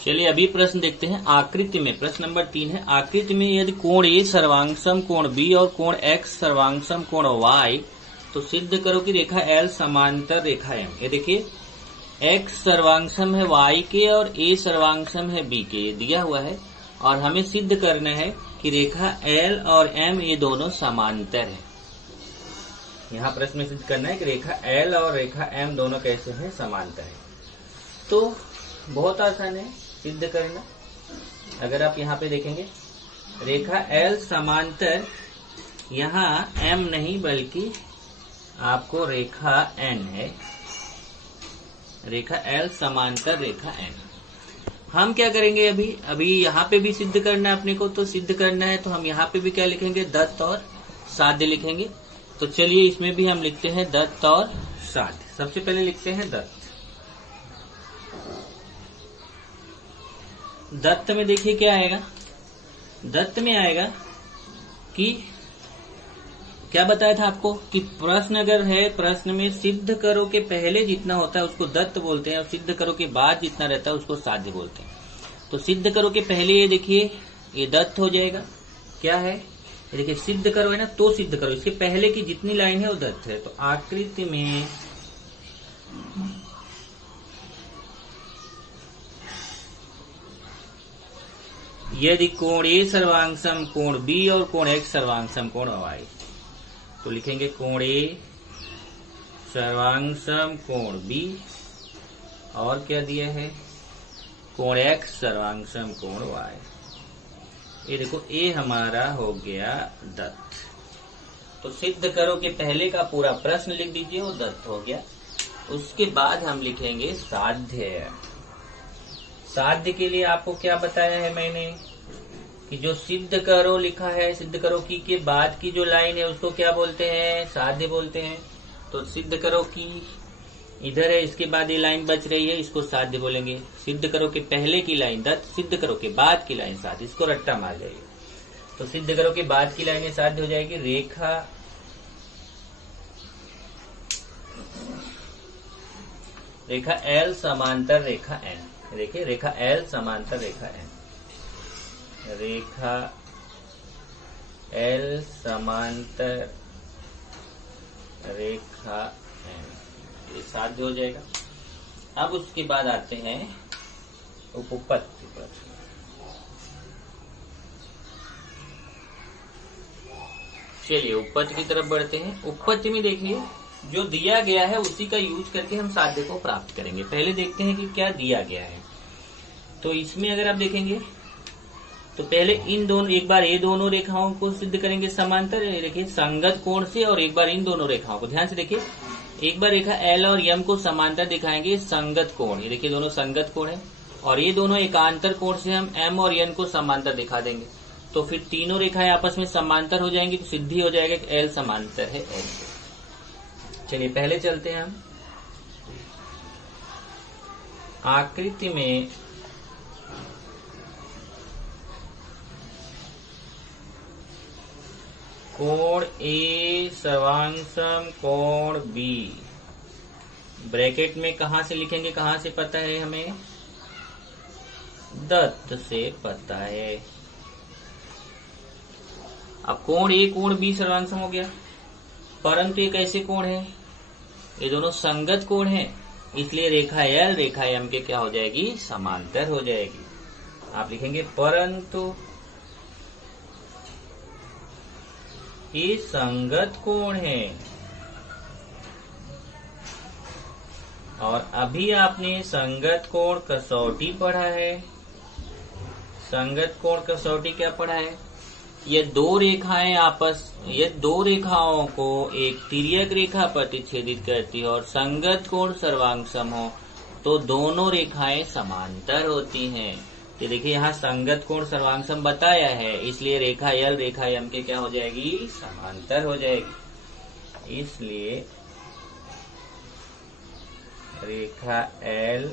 चलिए अभी प्रश्न देखते हैं आकृति में। प्रश्न नंबर 3 है, आकृति में यदि कोण ए सर्वांगसम कोण बी और कोण एक्स सर्वांगसम कोण वाई, तो सिद्ध करो कि रेखा एल समांतर रेखा एम। ये देखिए एक्स सर्वांगसम है वाई के और ए सर्वांगसम है बी के, ये दिया हुआ है और हमें सिद्ध करना है कि रेखा एल और एम ये दोनों समांतर है। यहाँ प्रश्न में सिद्ध करना है कि रेखा एल और रेखा एम दोनों कैसे हैं, समांतर है। तो बहुत आसान है सिद्ध करना। अगर आप यहाँ पे देखेंगे रेखा एल समांतर, यहाँ एम नहीं बल्कि आपको रेखा एन है। रेखा एल समांतर रेखा एन। हम क्या करेंगे, अभी यहाँ पे भी सिद्ध करना है अपने को, तो सिद्ध करना है तो हम यहाँ पे भी क्या लिखेंगे, दत्त और साध्य लिखेंगे। तो चलिए इसमें भी हम लिखते हैं दत्त और साध्य। सबसे पहले लिखते हैं दत्त। दत्त में देखिए क्या आएगा, दत्त में आएगा कि क्या बताया था आपको कि प्रश्न अगर है, प्रश्न में सिद्ध करो के पहले जितना होता है उसको दत्त बोलते हैं और सिद्ध करो के बाद जितना रहता है उसको साध्य बोलते हैं। तो सिद्ध करो के पहले ये देखिए ये दत्त हो जाएगा। क्या है, ये देखिए सिद्ध करो है ना, तो सिद्ध करो, इसके पहले की जितनी लाइन है वो दत्त है। तो आकृति में यदि कोण ए सर्वांगसम कोण बी और कोण एक्स सर्वांगसम कोण वाई, तो लिखेंगे कोण ए सर्वांगसम कोण बी और क्या दिया है, कोण एक्स सर्वांगसम कोण वाई। ये देखो ए हमारा हो गया दत्त। तो सिद्ध करो के पहले का पूरा प्रश्न लिख दीजिए, वो दत्त हो गया। उसके बाद हम लिखेंगे साध्य। साध्य के लिए आपको क्या बताया है मैंने कि जो सिद्ध करो लिखा है, सिद्ध करो की के बाद की जो लाइन है उसको क्या बोलते हैं, साध्य बोलते हैं। तो सिद्ध करो की इधर है, इसके बाद ये लाइन बच रही है, इसको साध्य बोलेंगे। सिद्ध करो के पहले की लाइन दत्त, सिद्ध करो के बाद की लाइन साध्य, इसको रट्टा मार जाइए। तो सिद्ध करो के बाद की लाइन साध्य हो जाएगी। रेखा एल समांतर रेखा एन। देखिए रेखा एल समांतर रेखा एन, रेखा एल समांतर रेखा एन, ये साध्य हो जाएगा। अब उसके बाद आते हैं उपपत्ति पर। चलिए उपपत्ति की तरफ बढ़ते हैं। उपपत्ति में देखिए जो दिया गया है उसी का यूज करके हम साध्य को प्राप्त करेंगे। पहले देखते हैं कि क्या दिया गया है। तो इसमें अगर आप देखेंगे तो पहले इन दोनों, एक बार ये दोनों रेखाओं को सिद्ध करेंगे समांतर, देखिए संगत कोण से, और एक बार इन दोनों रेखाओं को ध्यान से देखिए। एक बार रेखा एल और एम को समांतर दिखाएंगे संगत कोण, ये देखिए दोनों संगत कोण है, और ये दोनों एकांतर कोण से हम एम और एन को समांतर दिखा देंगे। तो फिर तीनों रेखाएं आपस में समांतर हो जाएंगी, तो सिद्धि हो जाएगा कि एल समांतर है एल से। चलिए पहले चलते हैं हम आकृति में। कोण ए सर्वांगसम कोण बी, ब्रैकेट में कहां से लिखेंगे, कहां से पता है हमें, दत्त से पता है। अब कोण ए कोण बी सर्वांगसम हो गया, परंतु ये कैसे कोण है, ये दोनों संगत कोण है, इसलिए रेखा एल रेखा एम के क्या हो जाएगी, समांतर हो जाएगी। आप लिखेंगे परंतु ये संगत कोण है। और अभी आपने संगत कोण कसौटी पढ़ा है। संगत कोण कसौटी क्या पढ़ा है, ये दो रेखाओं को एक तिर्यक रेखा प्रतिच्छेदित करती है और संगत कोण सर्वांगसम हो तो दोनों रेखाएं समांतर होती हैं। तो देखिए यहाँ संगत कोण सर्वांगसम बताया है, इसलिए रेखा एल रेखा एम के क्या हो जाएगी, समांतर हो जाएगी। इसलिए रेखा एल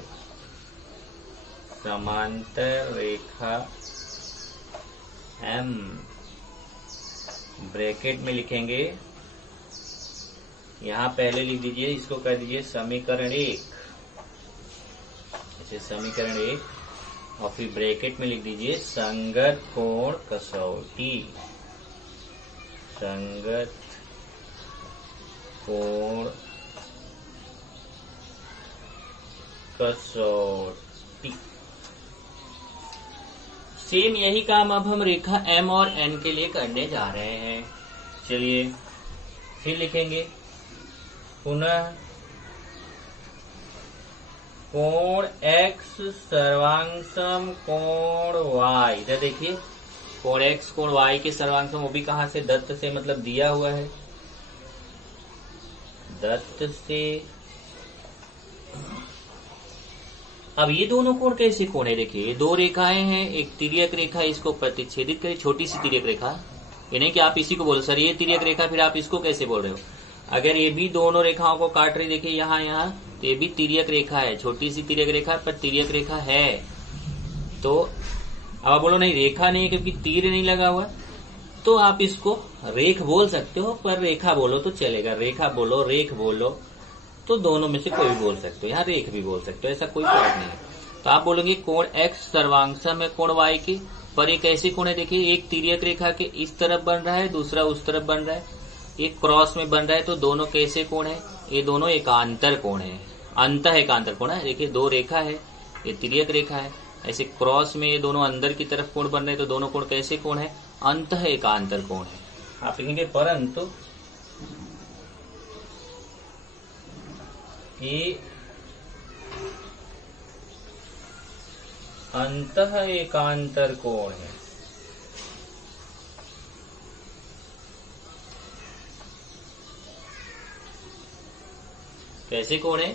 समांतर रेखा एम, ब्रैकेट में लिखेंगे, यहाँ पहले लिख दीजिए, इसको कर दीजिए समीकरण 1। इसे समीकरण 1 और फिर ब्रैकेट में लिख दीजिए संगत कोण कसौटी, संगत कोण कसौटी। सेम यही काम अब हम रेखा M और N के लिए करने जा रहे हैं। चलिए फिर लिखेंगे पुनः कोण X सर्वांगसम कोण Y। इधर देखिए कोण X कोण Y के सर्वांगसम, वो भी कहां से, दत्त से, मतलब दिया हुआ है दत्त से। अब ये दोनों कोण कैसे कोण है, देखिए ये दो रेखाएं हैं, एक तिर्यक रेखा, इसको प्रतिच्छेदित करें, छोटी सी तिर्यक रेखा। ये नहीं कि आप इसी को बोलो सर ये तिर्यक रेखा, फिर आप इसको कैसे बोल रहे हो। अगर ये भी दोनों रेखाओं को काट रही, देखिए यहाँ यहाँ, तो ये भी तिर्यक रेखा है, छोटी सी तिर्यक रेखा पर तिर्यक रेखा है। तो अब आप बोलो नहीं रेखा नहीं है क्योंकि तीर नहीं लगा हुआ, तो आप इसको रेख बोल सकते हो, पर रेखा बोलो तो चलेगा। रेखा बोलो, रेख बोलो, तो दोनों में से कोई भी बोल सकते हो, यहाँ रेख भी बोल सकते हो, ऐसा कोई फर्क नहीं है। तो आप बोलोगे कोण X सर्वांगसम है कोण Y के, पर एक ऐसी कोण है, देखिए एक तिर्यक रेखा के इस तरफ बन रहा है, दूसरा उस तरफ बन रहा है, एक क्रॉस में बन रहा है, तो दोनों कैसे कोण है, ये दोनों एकांतर कोण है, अंतः एकांतर कोण है। देखिए दो रेखा है, ये तिर्यक रेखा है, ऐसे क्रॉस में ये दोनों अंदर की तरफ कोण बन रहे हैं, तो दोनों कोण कैसे कोण है, अंतः एकांतर कोण है। आप लिखेंगे परंतु ये अंतः एकांतर कोण है। कैसे कोण है,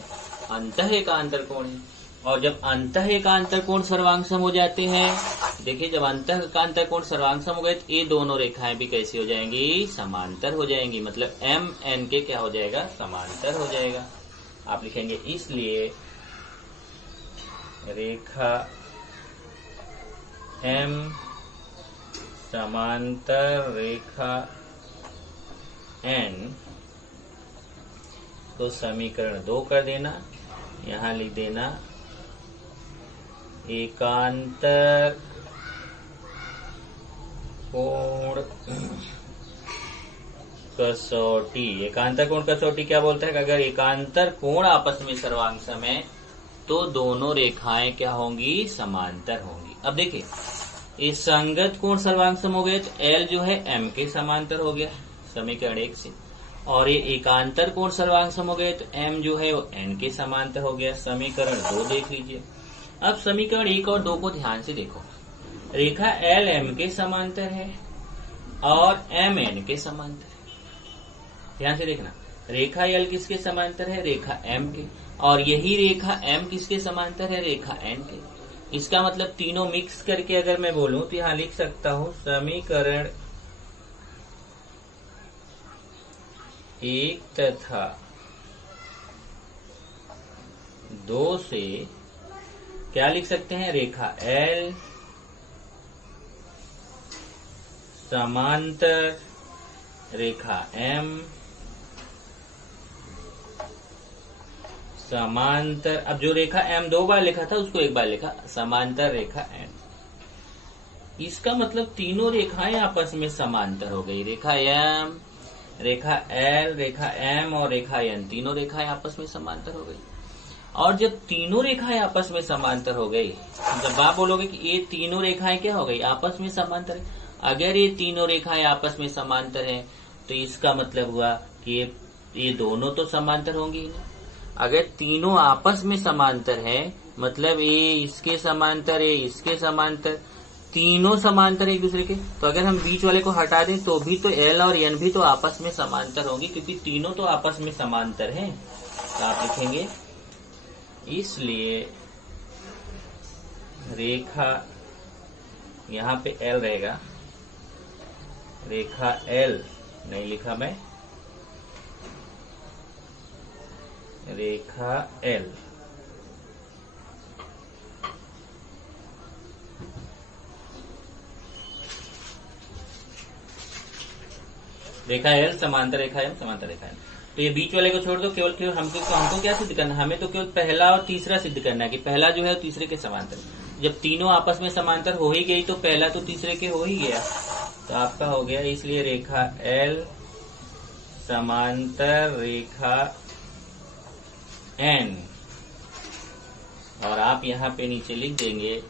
अंतः एकांतर कोण है। और जब अंतः एकांतर कोण सर्वांगसम हो जाते हैं, देखिए जब अंतः एकांतर कोण सर्वांगसम हो गए तो ये दोनों रेखाएं भी कैसी हो जाएंगी, समांतर हो जाएंगी, मतलब M N के क्या हो जाएगा, समांतर हो जाएगा। आप लिखेंगे इसलिए रेखा M समांतर रेखा N तो समीकरण 2 कर देना, यहां लिख देना एकांतर कोण कसौटी। एकांतर कोण कसौटी क्या बोलता है कि अगर एकांतर कोण आपस में सर्वांगसम है तो दोनों रेखाएं क्या होंगी, समांतर होंगी। अब देखिए ये संगत कोण सर्वांगसम हो गए तो L जो है M के समांतर हो गया समीकरण 1 से, और ये एकांतर कोण सर्वांगसम हो गए तो M जो है वो N के समांतर हो गया समीकरण 2 देख लीजिए। अब समीकरण 1 और 2 को ध्यान से देखो, रेखा L M के समांतर है और M N के समांतर है। ध्यान से देखना, रेखा L किसके समांतर है, रेखा M के, और यही रेखा M किसके समांतर है, रेखा N के। इसका मतलब तीनों मिक्स करके अगर मैं बोलूं तो यहां लिख सकता हूं समीकरण 1 तथा 2 से क्या लिख सकते हैं, रेखा L समांतर रेखा M समांतर, अब जो रेखा M 2 बार लिखा था उसको 1 बार लिखा, समांतर रेखा N। इसका मतलब तीनों रेखाएं आपस में समांतर हो गई, रेखा M, रेखा L, रेखा M और रेखा N, तीनों रेखाएं आपस में समांतर हो गई। और जब तीनों रेखाएं आपस में समांतर हो गई, जब आप बोलोगे कि ये तीनों रेखाएं क्या हो गई, आपस में समांतर है। अगर ये तीनों रेखाएं आपस में समांतर हैं तो इसका मतलब हुआ कि ये दोनों तो समांतर होंगी ही नहीं। अगर तीनों आपस में समांतर है मतलब ये इसके समांतर है, इसके समांतर, तीनों समांतर एक दूसरे के, तो अगर हम बीच वाले को हटा दें तो भी तो L और N भी तो आपस में समांतर होंगी, क्योंकि तीनों तो आपस में समांतर हैं। तो आप लिखेंगे इसलिए रेखा, यहाँ पे L रहेगा, रेखा L नहीं लिखा मैं, रेखा L रेखा L समांतर रेखा M समांतर रेखा N। तो ये बीच वाले को छोड़ दो, केवल हमको क्या सिद्ध करना, हमें तो केवल पहला और तीसरा सिद्ध करना है कि पहला जो है तीसरे के समांतर। जब तीनों आपस में समांतर हो ही गई तो पहला तो तीसरे के हो ही गया, तो आपका हो गया। इसलिए रेखा L समांतर रेखा N, और आप यहाँ पे नीचे लिख देंगे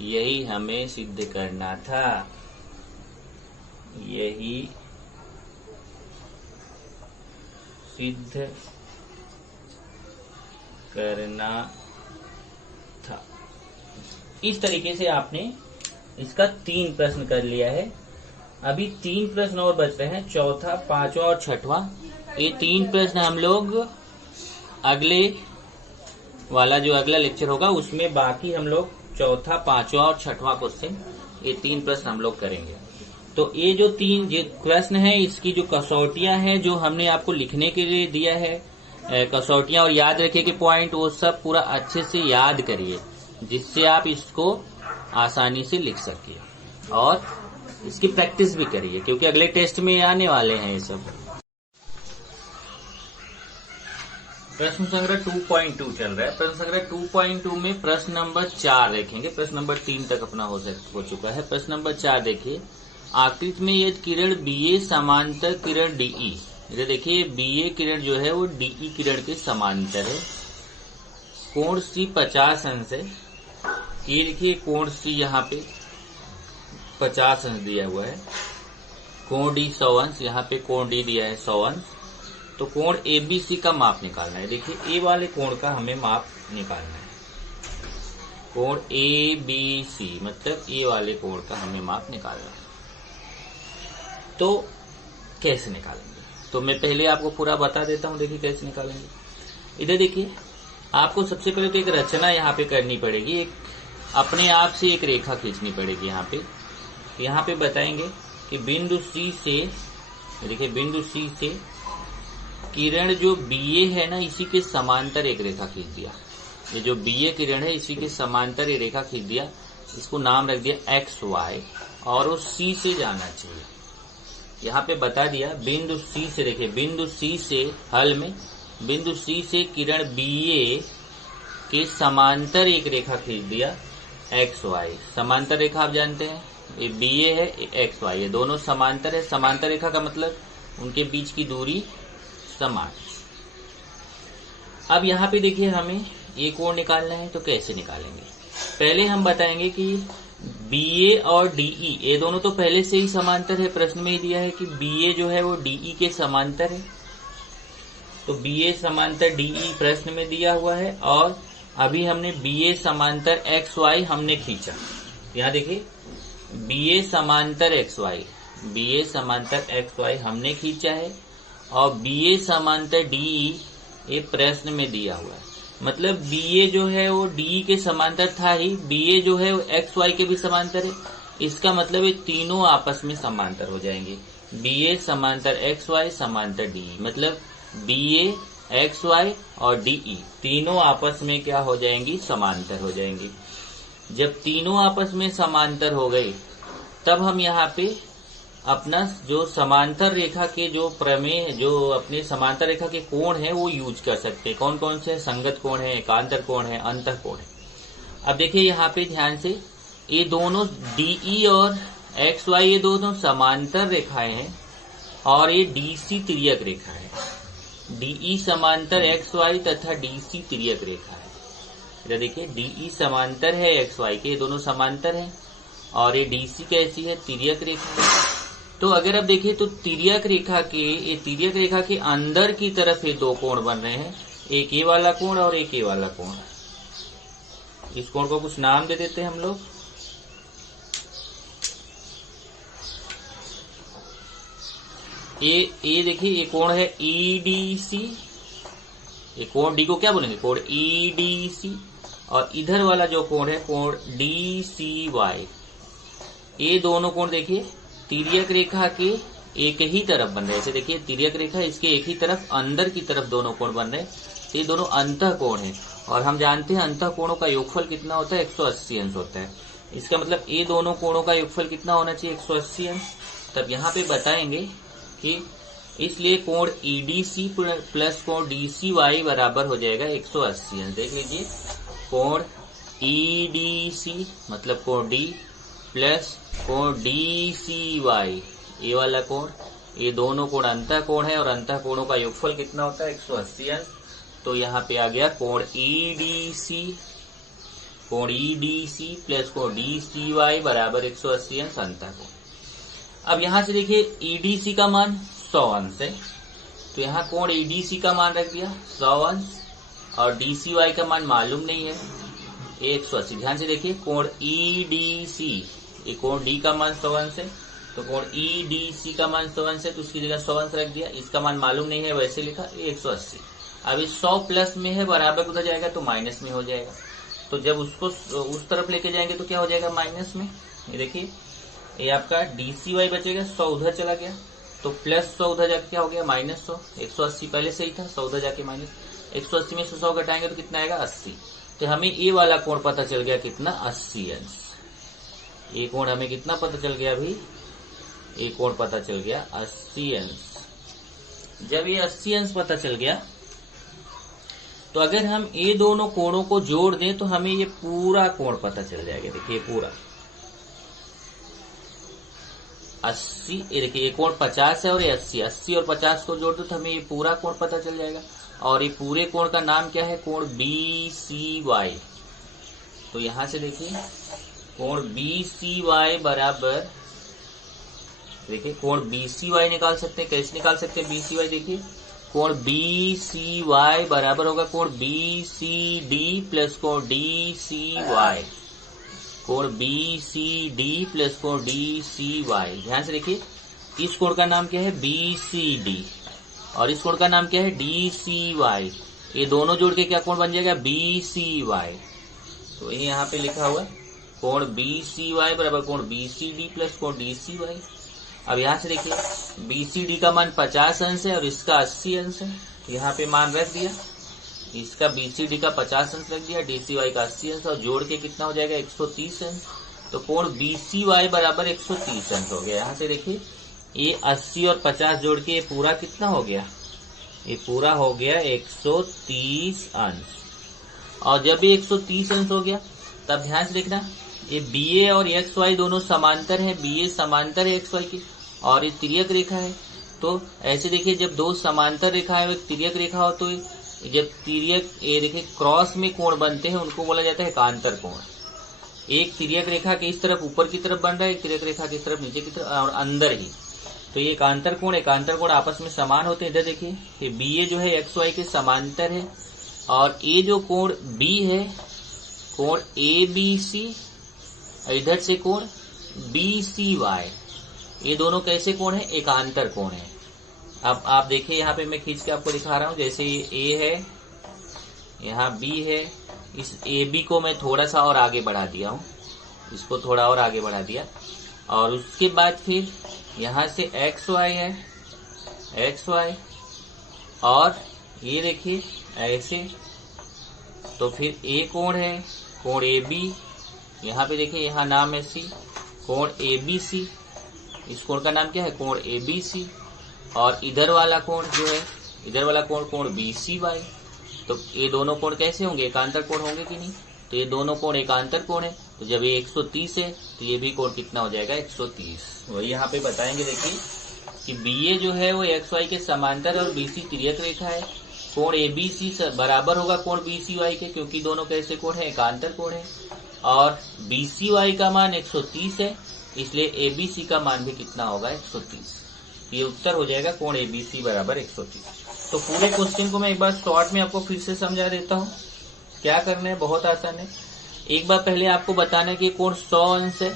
यही हमें सिद्ध करना था, यही सिद्ध करना था। इस तरीके से आपने इसका 3 प्रश्न कर लिया है। अभी 3 प्रश्न और बच रहे हैं, चौथा, पांचवा और छठवां। ये 3 प्रश्न हम लोग अगले वाला जो अगला लेक्चर होगा उसमें बाकी हम लोग चौथा, पांचवा और छठवां क्वेश्चन, ये 3 प्रश्न हम लोग करेंगे। तो ये जो 3 जो प्रश्न है, इसकी जो कसौटियां हैं जो हमने आपको लिखने के लिए दिया है, कसौटियां और याद रखिए कि पॉइंट, वो सब पूरा अच्छे से याद करिए जिससे आप इसको आसानी से लिख सकिए, और इसकी प्रैक्टिस भी करिए क्योंकि अगले टेस्ट में आने वाले हैं ये सब। प्रश्न संग्रह 2.2 चल रहा है। प्रश्न संग्रह 2.2 में प्रश्न नंबर 4 देखेंगे। प्रश्न नंबर 3 तक अपना हो चुका है। प्रश्न नंबर 4 देखिए, आकृति में यदि किरण BA समांतर किरण DE, ये देखिए BA किरण जो है वो DE किरण के समांतर है, कोण C 50 अंश है। ये देखिए कोण C यहाँ पे 50 अंश दिया हुआ है, कोण D 100 अंश, यहाँ पे कोण D दिया है 100 अंश। तो कोण ABC का माप निकालना है। देखिए ए वाले कोण का हमें माप निकालना है, कोण ABC मतलब ए वाले कोण का हमें माप निकालना है। तो कैसे निकालेंगे, तो मैं पहले आपको पूरा बता देता हूं। देखिए कैसे निकालेंगे। इधर देखिए, आपको सबसे पहले तो एक रचना यहाँ पे करनी पड़ेगी, एक अपने आप से एक रेखा खींचनी पड़ेगी। यहाँ पे बताएंगे कि बिंदु C से, देखिए बिंदु C से किरण जो BA है ना, इसी के समांतर एक रेखा खींच दिया। ये जो BA किरण है इसी के समांतर एक रेखा खींच दिया, इसको नाम रख दिया XY, और वो C से जाना चाहिए। यहाँ पे बता दिया बिंदु C से, देखिए बिंदु C से, हल में बिंदु C से किरण BA के समांतर एक रेखा खींच दिया XY। समांतर रेखा आप जानते हैं, ये BA है, ये XY, ये दोनों समांतर है। समांतर रेखा का मतलब उनके बीच की दूरी समान। अब यहाँ पे देखिए हमें ये कोण निकालना है, तो कैसे निकालेंगे। पहले हम बताएंगे कि BA और DE ये दोनों तो पहले से ही समांतर है। प्रश्न में ही दिया है कि BA जो है वो DE के समांतर है, तो BA समांतर DE प्रश्न में दिया हुआ है। और अभी हमने BA समांतर XY हमने खींचा। यहाँ देखिए BA समांतर XY, BA समांतर XY हमने खींचा है, और BA समांतर DE ये प्रश्न में दिया हुआ है। मतलब BA जो है वो DE के समांतर था ही, BA जो है वो XY के भी समांतर है। इसका मतलब ये तीनों आपस में समांतर हो जाएंगे। BA समांतर XY समांतर DE, मतलब BA XY और DE तीनों आपस में क्या हो जाएंगी, समांतर हो जाएंगी। जब तीनों आपस में समांतर हो गए तब हम यहाँ पे अपना जो समांतर रेखा के जो प्रमेय, जो अपने समांतर रेखा के कोण है वो यूज कर सकते हैं। कौन कौन से, संगत कोण है, एकांतर कोण है, अंतः कोण है। अब देखिए यहाँ पे ध्यान से, ये दोनों DE और XY ये दोनों समांतर रेखाएं हैं, और ये DC तिर्यक रेखा है। DE समांतर XY तथा DC तिर्यक रेखा है। इधर देखिए DE समांतर है XY के, ये दोनों समांतर हैं, और ये DC कैसी है, तिर्यक रेखा है। तो अगर आप देखिए तो तिर्यक रेखा के, ये तिर्यक रेखा के अंदर की तरफ ये दो कोण बन रहे हैं, एक ये वाला कोण और एक ये वाला कोण। इस कोण को कुछ नाम दे देते हैं हम लोग। ये देखिए ये कोण है EDC, ये कोण D को क्या बोलेंगे, कोण EDC। और इधर वाला जो कोण है कोण DCY। ये दोनों कोण देखिए तिर्यक रेखा के एक ही तरफ बन रहे हैं। ऐसे देखिए तिर्यक रेखा इसके एक ही तरफ, अंदर की तरफ दोनों कोण बन रहे हैं। ये दोनों अंतः कोण हैं, और हम जानते हैं अंतः कोणों का योगफल कितना होता है, 180 अंश होता है। इसका मतलब ये दोनों कोणों का योगफल कितना होना चाहिए, 180 अंश। तब यहाँ पे बताएंगे कि इसलिए कोण EDC प्लस कोण DCY बराबर हो जाएगा 180 अंश। देख लीजिए कोण EDC मतलब कोण D प्लस कोण DCY, ये वाला कोण, ये दोनों कोण अंतः कोण है और अंतः कोणों का योगफल कितना होता है 180 अंश। तो यहाँ पे आ गया कोण EDC प्लस कोण DCY बराबर 180 अंश अंतः कोण। अब यहाँ से देखिए EDC का मान 100 अंश है, तो यहाँ कोण EDC का मान रख दिया 100 अंश और DCY का मान मालूम नहीं है 180। ध्यान से देखिए कोण EDC, ये कोण D का मान 100 अंश है, तो कोण EDC का मान 100 अंश है, तो उसकी जगह 100 अंश रख दिया। इसका मान मालूम नहीं है वैसे लिखा 180। अब इस 100 प्लस में है बराबर उधर जाएगा तो माइनस में हो जाएगा, तो जब उसको उस तरफ लेके जाएंगे तो क्या हो जाएगा माइनस में। ये देखिए ये आपका DCY बचेगा, 100 उधर चला गया तो प्लस 100 उधर जाके क्या हो गया -100। 180 पहले से ही था, 100 उधर जाके माइनस, 180 में से 100 घटाएंगे तो कितना आएगा 80। तो हमें ये वाला कोण पता चल गया कितना 80 अंश। ये कोण हमें कितना पता चल गया अभी, ये कोण पता चल गया 80 अंश। जब ये 80 अंश पता चल गया तो अगर हम ये दोनों कोणों को जोड़ दें तो हमें ये पूरा कोण पता चल जाएगा। देखिए पूरा 80, ये देखिए ये कोण 50 है और ये 80 और 50 को जोड़ दो तो हमें ये पूरा कोण पता चल जाएगा। और ये पूरे कोण का नाम क्या है, कोण BCY। तो यहां से देखिए कोण BCY बराबर, देखिए कोण BCY निकाल सकते हैं, कैसे निकाल सकते हैं BCY, देखिए कोण BCY बराबर होगा कोण BCD प्लस कोण DCY, कोण BCD प्लस कोण DCY। ध्यान से देखिए इस कोण का नाम क्या है BCD और इस कोण का नाम क्या है DCY। ये दोनों जोड़ के क्या कोण बन जाएगा BCY। तो ये यहाँ पे लिखा हुआ है कोण BCY बराबर कोण BCD प्लस कोण DCY। अब यहाँ से देखिए BCD का मान 50 अंश है और इसका 80 अंश है, तो यहाँ पे मान रख दिया, इसका BCD का 50 अंश रख दिया, DCY का 80 अंश और जोड़ के कितना हो जाएगा 130 अंश। तो कोण BCY बराबर 130 अंश हो गया। यहाँ से देखिए ये 80 और 50 जोड़ के ये पूरा कितना हो गया, ये पूरा हो गया 130 अंश। और जब ये 130 अंश हो गया तब ध्यान से देखना ये BA और XY दोनों समांतर है, BA समांतर है XY की और ये तिर्यक रेखा है। तो ऐसे देखिए जब दो समांतर रेखा है, एक तिर्यक रेखा हो, तो जब तिर्यक ये देखिए क्रॉस में कोण बनते हैं उनको बोला जाता है एकांतर कोण। एक तिर्यक रेखा के इस तरफ ऊपर की तरफ बन रहा है, एक तिर्यक रेखा की तरफ नीचे की तरफ और अंदर ही, तो ये एकांतर कोण आपस में समान होते हैं। इधर देखिए ये BA जो है XY के समांतर है और ये जो कोण B है कोण ABC, इधर से कोण BCY, ये दोनों कैसे कोण है, एकांतर कोण है। अब आप देखिए यहाँ पे मैं खींच के आपको दिखा रहा हूँ, जैसे ये A है, यहाँ B है, इस AB को मैं थोड़ा सा और आगे बढ़ा दिया हूँ, इसको थोड़ा और आगे बढ़ा दिया और उसके बाद फिर यहाँ से XY है, XY और ये देखिए ऐसे, तो फिर A कोण है कोण AB, यहाँ पे देखिए यहाँ नाम है C, कोण ABC, इस कोण का नाम क्या है कोण ABC और इधर वाला कोण जो है, इधर वाला कोण कोण BCY। तो ये दोनों कोण कैसे होंगे, एकांतर कोण होंगे कि नहीं, तो ये दोनों कोण एकांतर कोण है। तो जब ये 130 है तो ये भी कोण कितना हो जाएगा 130। वही यहाँ पे बताएंगे देखिए कि BA जो है वो XY के समांतर और BC तिर्यक रेखा है, कोण ABC बराबर होगा कोण BCY के, क्योंकि दोनों कैसे कोण है, एकांतर कोण है और BCY का मान 130 है, इसलिए ABC का मान भी कितना होगा 130। ये उत्तर हो जाएगा कोण ABC बराबर 130। तो पूरे क्वेश्चन को मैं एक बार शॉर्ट में आपको फिर से समझा देता हूँ। क्या करना है, बहुत आसान है। एक बार पहले आपको बताना है कि कोण 100 अंश है,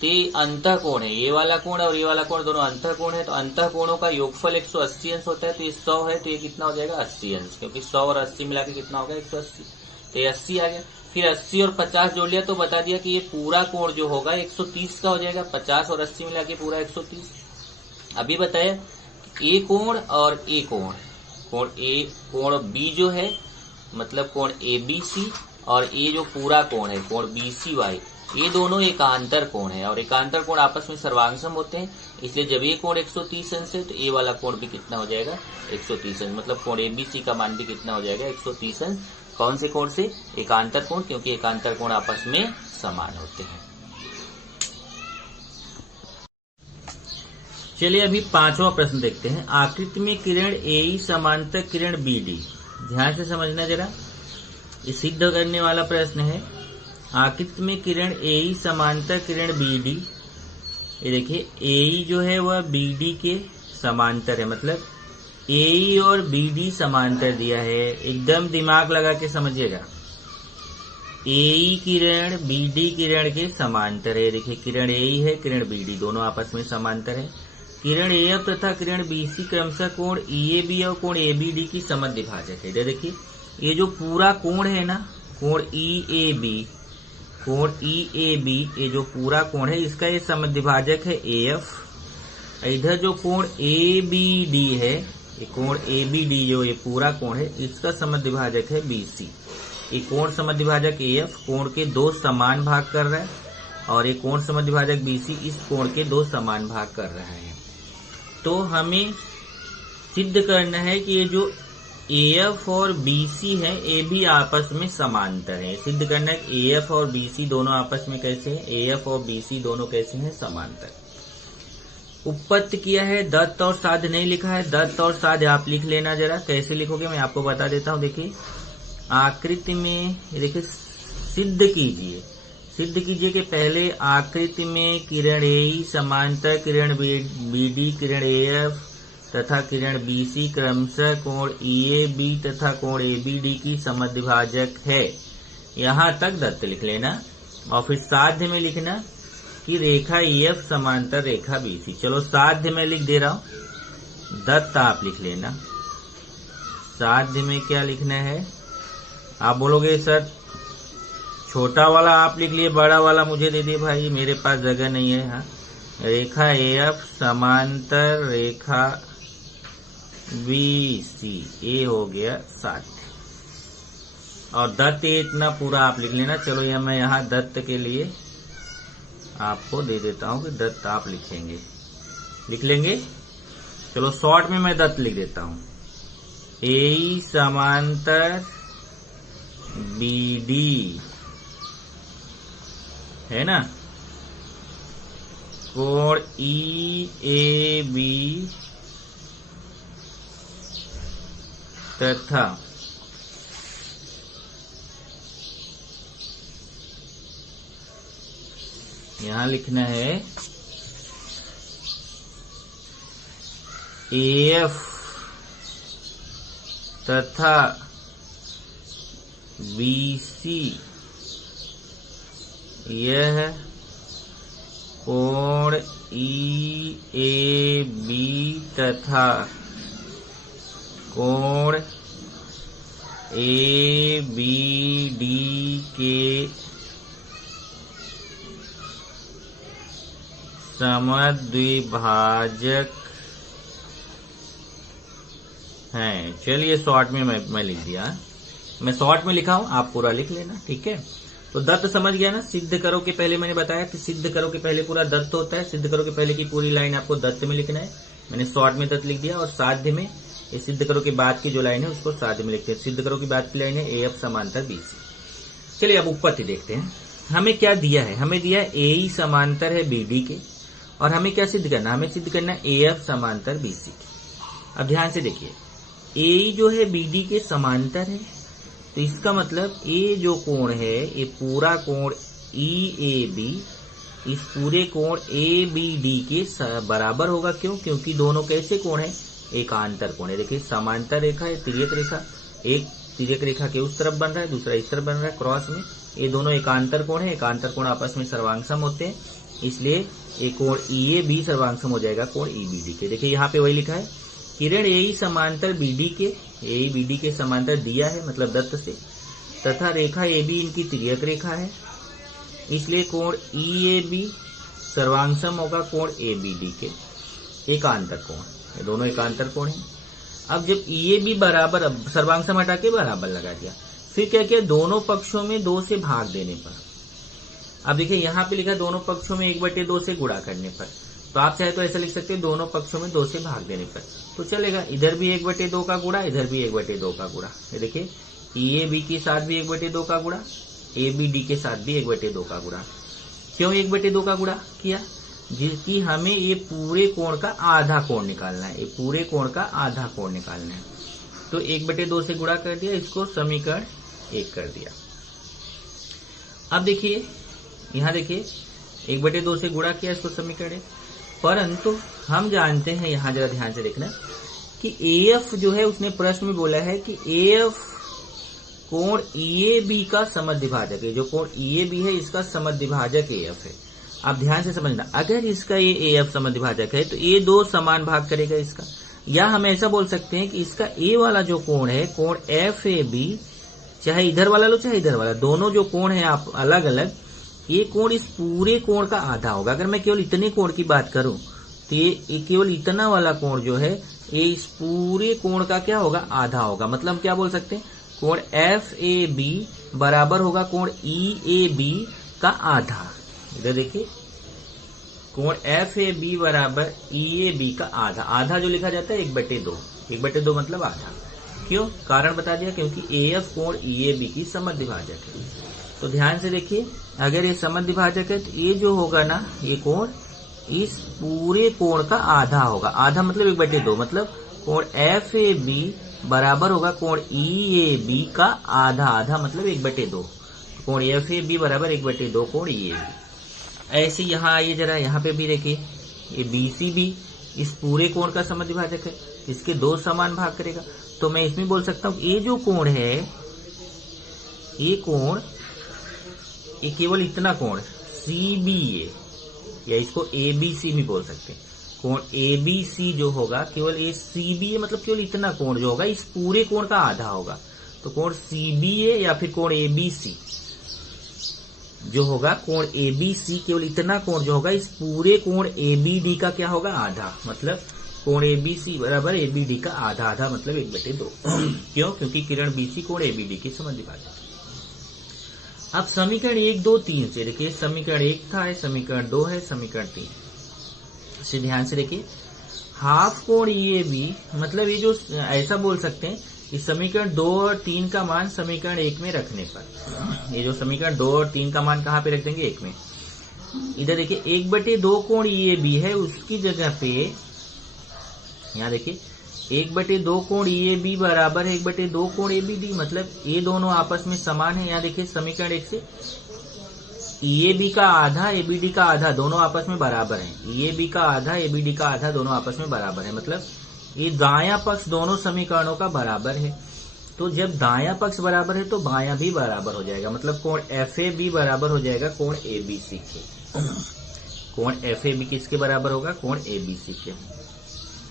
तो ये अंतः कोण है, ये वाला कोण और ये वाला कोण दोनों अंतः कोण है, तो अंतः कोणों का योगफल 180 अंश होता है। तो ये 100 है तो ये कितना हो जाएगा 80 अंश, क्योंकि 100 और 80 मिला के कितना होगा 180, तो ये 80 आ गया। फिर 80 और 50 जोड़ लिया तो बता दिया कि ये पूरा कोण जो होगा 130 का हो जाएगा, 50 और 80 मिला के पूरा 130। अभी बताया ए कोण और ए कोण, कोण B जो है मतलब कोण ABC और ये जो पूरा कोण है कोण BCY, ये दोनों एकांतर कोण है और एकांतर कोण आपस में सर्वांगसम होते हैं, इसलिए जब ये कोण 130 अंश है तो ये वाला कोण भी कितना हो जाएगा 130 अंश, मतलब कोण ABC का मान भी कितना हो जाएगा 130 अंश। कौन से कोण से? एकांतर कोण, क्योंकि एकांतर कोण आपस में समान होते हैं। चलिए अभी पांचवा प्रश्न देखते हैं। आकृति में किरण ए समांतर किरण बी डी। ध्यान से समझना जरा, ये सिद्ध करने वाला प्रश्न है। आकृति में किरण ए समांतर किरण बी डी। ये देखिए ए जो है वह बी डी के समांतर है, मतलब ए और बी डी समांतर दिया है। एकदम दिमाग लगा के समझिएगा। ए किरण बी डी किरण के समांतर है। देखिए किरण ए है, किरण बी डी दोनों आपस में समांतर है। किरण एफ तथा किरण बीसी क्रमशः कोण ईएबी और कोण एबीडी की समद्वि भाजक है। देखिए ये जो पूरा कोण है ना, कोण ईएबी, ये जो पूरा कोण है इसका ये समद्वि भाजक है एएफ। इधर जो कोण एबीडी है, ये कोण एबीडी जो ये पूरा कोण है इसका समद्वि भाजक है बीसी। ये कोण समद्वि भाजक एएफ कोण के दो समान भाग कर रहा है और ये कोण समद्वि भाजक बीसी इस कोण के दो समान भाग कर रहा है। तो हमें सिद्ध करना है कि ये जो एएफ और बीसी है ये भी आपस में समांतर है। सिद्ध करना है कि एएफ और बीसी दोनों आपस में कैसे हैं? एएफ और बीसी दोनों कैसे हैं? समांतर। उपपत्ति किया है, दत्त और साध्य नहीं लिखा है। दत्त और साध्य आप लिख लेना जरा। कैसे लिखोगे मैं आपको बता देता हूँ। देखिए आकृति में, देखिए सिद्ध कीजिए कि पहले आकृति में किरण ए समांतर किरण बीडी किरण एएफ तथा किरण बीसी क्रमशः कोण ईएबी तथा कोण एबीडी की समद्विभाजक है। यहाँ तक दत्त लिख लेना और फिर साध्य में लिखना कि रेखा ईएफ समांतर रेखा बीसी। चलो साध्य में लिख दे रहा हूं, दत्त आप लिख लेना। साध्य में क्या लिखना है? आप बोलोगे सर छोटा वाला आप लिख लिए, बड़ा वाला मुझे दे दिए। भाई मेरे पास जगह नहीं है। हाँ, रेखा एएफ समांतर रेखा बीसी, ये हो गया साध्य। और दत्त इतना पूरा आप लिख लेना। चलो ये मैं यहाँ दत्त के लिए आपको दे देता हूँ कि दत्त आप लिख लेंगे। चलो शॉर्ट में मैं दत्त लिख देता हूँ। ए समांतर बीडी है ना, कोण ईएबी तथा यहां लिखना है एएफ तथा बीसी यह कोण ईएबी तथा कोण एबीडी के समद्विभाजक हैं। चलिए शॉर्ट में मैं लिख दिया। मैं शॉर्ट में लिखा हूं, आप पूरा लिख लेना। ठीक है, तो दत्त समझ गया ना। सिद्ध करो के पहले मैंने बताया कि सिद्ध करो के पहले पूरा दत्त होता है। सिद्ध करो के पहले की पूरी लाइन आपको दत्त में लिखना है। मैंने शॉर्ट में दत्त लिख दिया। और साध्य में ये सिद्ध करो के बाद की जो लाइन है उसको साध्य में लिखते हैं। सिद्ध करो के बाद की लाइन है एएफ समांतर बीसी। चलिए अब उपपत्ति देखते हैं। हमें क्या दिया है? हमें दिया है ए समांतर है बीडी के, और हमें क्या सिद्ध करना? हमें सिद्ध करना है एएफ समांतर बीसी के। अब ध्यान से देखिए, ए जो है बीडी के समांतर है, तो इसका मतलब ये जो कोण है ये पूरा कोण ईएबी इस पूरे कोण एबीडी के बराबर होगा। क्यों? क्योंकि दोनों कैसे कोण है? एकांतर कोण है। देखिए समांतर रेखा है, तिर्यक रेखा, एक तिर्यक रेखा के उस तरफ बन रहा है, दूसरा इस तरफ बन रहा है क्रॉस में। ये दोनों एकांतर कोण है। एकांतर कोण आपस में सर्वांगसम होते हैं, इसलिए एक कोण ईएबी सर्वांगसम हो जाएगा कोण ईबीडी के। देखिए यहाँ पे वही लिखा है, किरण ए समांतर बीडी के, ए बीडी के समांतर दिया है मतलब दत्त से, तथा रेखा एबी इनकी तिर्यक रेखा है, इसलिए कोण ईएबी सर्वांगसम होगा कोण एबीडी के। एकांतर कोण, ये दोनों एकांतर कोण हैं। अब जब ईएबी बराबर, अब सर्वांगसम हटा के बराबर लगा दिया, फिर क्या किया? दोनों पक्षों में 2 से भाग देने पर। अब देखिए यहाँ पे लिखा दोनों पक्षों में 1/2 से गुणा करने पर। तो आप चाहे तो ऐसा लिख सकते हैं दोनों पक्षों में 2 से भाग देने पर, तो चलेगा। इधर भी 1/2 का गुणा, इधर भी 1/2 का गुणा। ये देखिए ए बी के साथ भी 1/2 का गुणा, ए बी डी के साथ भी 1/2 का गुणा। क्यों 1/2 का गुणा किया? जिसकी हमें ये पूरे कोण का आधा कोण निकालना है, ये पूरे कोण का आधा कोण निकालना है। तो 1/2 से गुणा कर दिया, इसको समीकरण 1 कर दिया। अब देखिए यहां देखिए 1/2 से गुणा किया, इसको समीकरण 1। परंतु हम जानते हैं, यहां जरा ध्यान से देखना कि एएफ जो है उसने प्रश्न में बोला है कि एएफ कोण ईएबी का समद्विभाजक है। जो कोण ईएबी है इसका समद्विभाजक एएफ है। आप ध्यान से समझना, अगर इसका ये एएफ समद्विभाजक है तो ये 2 समान भाग करेगा इसका। या हम ऐसा बोल सकते हैं कि इसका ए वाला जो कोण है, कोण एफ ए बी, चाहे इधर वाला लो चाहे इधर वाला, दोनों जो कोण है आप अलग अलग, ये कोण इस पूरे कोण का आधा होगा। अगर मैं केवल इतने कोण की बात करूं तो ये केवल इतना वाला कोण जो है ये इस पूरे कोण का क्या होगा? आधा होगा। मतलब क्या बोल सकते हैं? कोण एफ ए बी बराबर होगा कोण ई ए बी का आधा। इधर देखिए, कोण एफ ए बी बराबर ई ए बी का आधा। आधा जो लिखा जाता है 1/2, 1/2 मतलब आधा। क्यों? कारण बता दिया, क्योंकि एएफ कोण ई ए बी की समद्विभाजक है। तो ध्यान से देखिए, अगर ये समद्विभाजक है तो ये जो होगा ना, ये कोण इस पूरे कोण का आधा होगा। आधा मतलब 1/2, मतलब कोण एफ ए बी बराबर होगा कोण ई ए बी का आधा। आधा मतलब 1/2। कोण एफ ए बी बराबर 1/2 कोण ई ए बी। ऐसे यहाँ आइए जरा, यहाँ पे भी देखिए, ये बीसी भी इस पूरे कोण का समद्विभाजक है, इसके 2 समान भाग करेगा। तो मैं इसमें बोल सकता हूँ ये जो कोण है, ये कोण, ये केवल इतना कोण सीबीए, या इसको एबीसी भी बोल सकते हैं। कोण एबीसी जो होगा, केवल ये सीबीए मतलब केवल इतना कोण जो होगा इस पूरे कोण का आधा होगा। तो कोण सीबीए या फिर कोण एबीसी जो होगा, कोण एबीसी केवल इतना कोण जो होगा इस पूरे कोण एबीडी का क्या होगा? आधा। मतलब कोण एबीसी बराबर एबीडी का आधा। आधा मतलब 1/2। क्यों? क्योंकि किरण बीसी कोण एबीडी की समद्विभाजक। अब समीकरण 1, 2, 3 से देखिए, समीकरण 1 था, समीकरण 2 है, समीकरण 3 से ध्यान से देखिए। हाफ कोण ईएबी, मतलब ये जो ऐसा बोल सकते हैं, इस समीकरण 2 और 3 का मान समीकरण 1 में रखने पर, ये जो समीकरण 2 और 3 का मान कहाँ पे रख देंगे? 1 में। इधर देखिए 1/2 कोण ईएबी है, उसकी जगह पे यहाँ देखिए 1/2 कोण ईएबी बराबर है 1/2 कोण एबीडी। मतलब ये दोनों आपस में समान है। यहाँ देखिए समीकरण 1 से ईएबी का आधा एबीडी का आधा दोनों आपस में बराबर है। ईएबी का आधा एबीडी का आधा दोनों आपस में बराबर है। मतलब ये दायां पक्ष दोनों समीकरणों का बराबर है। तो जब दायां पक्ष बराबर है तो बायां भी बराबर हो जाएगा। मतलब कोण एफ ए बी बराबर हो जाएगा कोण एबीसी के। कोण एफ ए बी किसके बराबर होगा? कोण एबीसी के।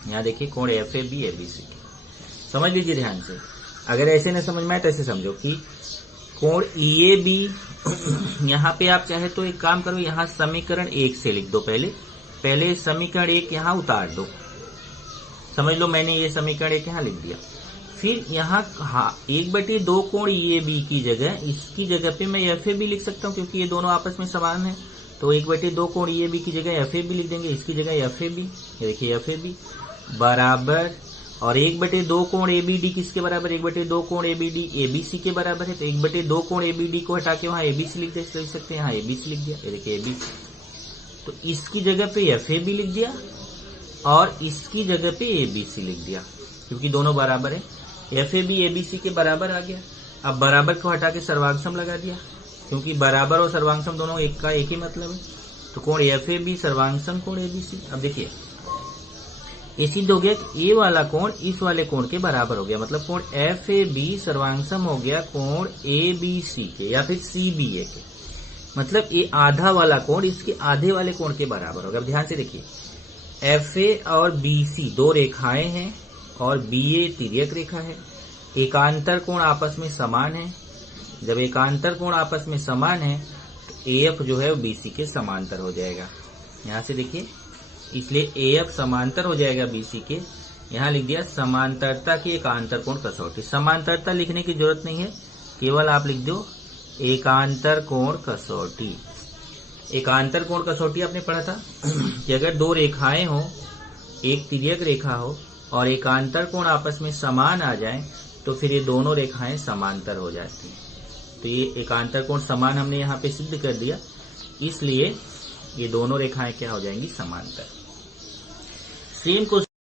यहाँ देखिए कोण एफ ए बी एबीसी के। समझ लीजिए ध्यान से। अगर ऐसे न समझ में आए तो ऐसे समझो कि कोण ई ए बी, यहाँ पे आप चाहे तो एक काम करो, यहाँ समीकरण 1 से लिख दो। पहले समीकरण 1 यहाँ उतार दो। समझ लो मैंने ये समीकरण 1 यहाँ लिख दिया। फिर यहाँ 1/2 कोण ई ए बी की जगह, इसकी जगह पे मैं एफ ए बी लिख सकता हूँ क्योंकि ये दोनों आपस में समान है। तो 1/2 कोण ई ए बी की जगह एफ ए बी लिख देंगे, इसकी जगह एफ ए बी। ये देखिए एफ ए बी बराबर, और 1/2 कोण एबीडी किसके बराबर? 1/2 कोण एबीडी एबीसी के बराबर है। तो 1/2 कोण एबीडी को हटा के वहां एबीसी लिख सकते हैं। यहाँ एबीसी लिख दिया। ये देखिए एबीसी। तो इसकी जगह पे एफएबी लिख दिया और इसकी जगह पे एबीसी लिख दिया क्योंकि दोनों बराबर है। एफएबी एबीसी के बराबर आ गया। अब बराबर को हटा के सर्वांगसम लगा दिया क्योंकि बराबर और सर्वांगसम दोनों एक का एक ही मतलब है। तो कोण एफएबी सर्वांगसम कोण एबीसी। अब देखिए ये सिद्ध हो गया कि ए वाला कोण इस वाले कोण के बराबर हो गया। मतलब कोण एफ ए बी सर्वांगसम हो गया कोण ए बी सी के या फिर सी बी ए के। मतलब ये आधा वाला कोण इसके आधे वाले कोण के बराबर हो गया। अब ध्यान से देखिए एफ ए और बी सी दो रेखाएं हैं और बी ए तिर्यक रेखा है। एकांतर कोण आपस में समान है। जब एकांतर कोण आपस में समान है तो ए एफ जो है वो बी सी के समांतर हो जाएगा। यहां से देखिए इसलिए एएफ समांतर हो जाएगा बीसी के। यहाँ लिख दिया समांतरता की एकांतर कोण कसौटी। समांतरता लिखने की जरूरत नहीं है, केवल आप लिख दो एकांतर कोण कसौटी। एकांतर कोण कसौटी आपने पढ़ा था कि अगर दो रेखाएं हो, एक तिर्यक रेखा हो और एकांतर कोण आपस में समान आ जाए तो फिर ये दोनों रेखाएं समांतर हो जाती हैं। तो ये एकांतर कोण समान हमने यहाँ पे सिद्ध कर दिया, इसलिए ये दोनों रेखाएं क्या हो जाएंगी, समांतर। सेम